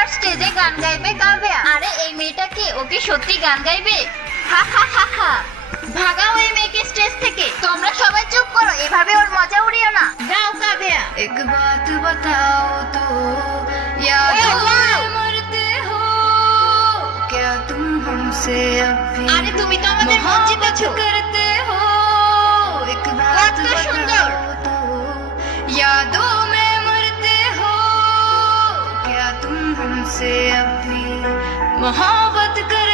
এবার স্টেজে গান গাইবে কাব্যা। আরে এই মেয়েটা কি, ও কি সত্যি গান গাইবে? হা হা হা হা। ভাগাও এই মেয়েকে স্টেজ থেকে। তোমরা সবাই চুপ করো, এভাবে ওর মজা উড়িও না। গাও কাব্যা। एक बात बताओ तो यादों में मरते हो क्या तुम हमसे अब भी আরে তুমি তো আমাদের মন জিতেছো। करते हो एक बात কত সুন্দর। बताओ तो यादों में मरते हो क्या तुम हमसे अब भी मोहब्बत कर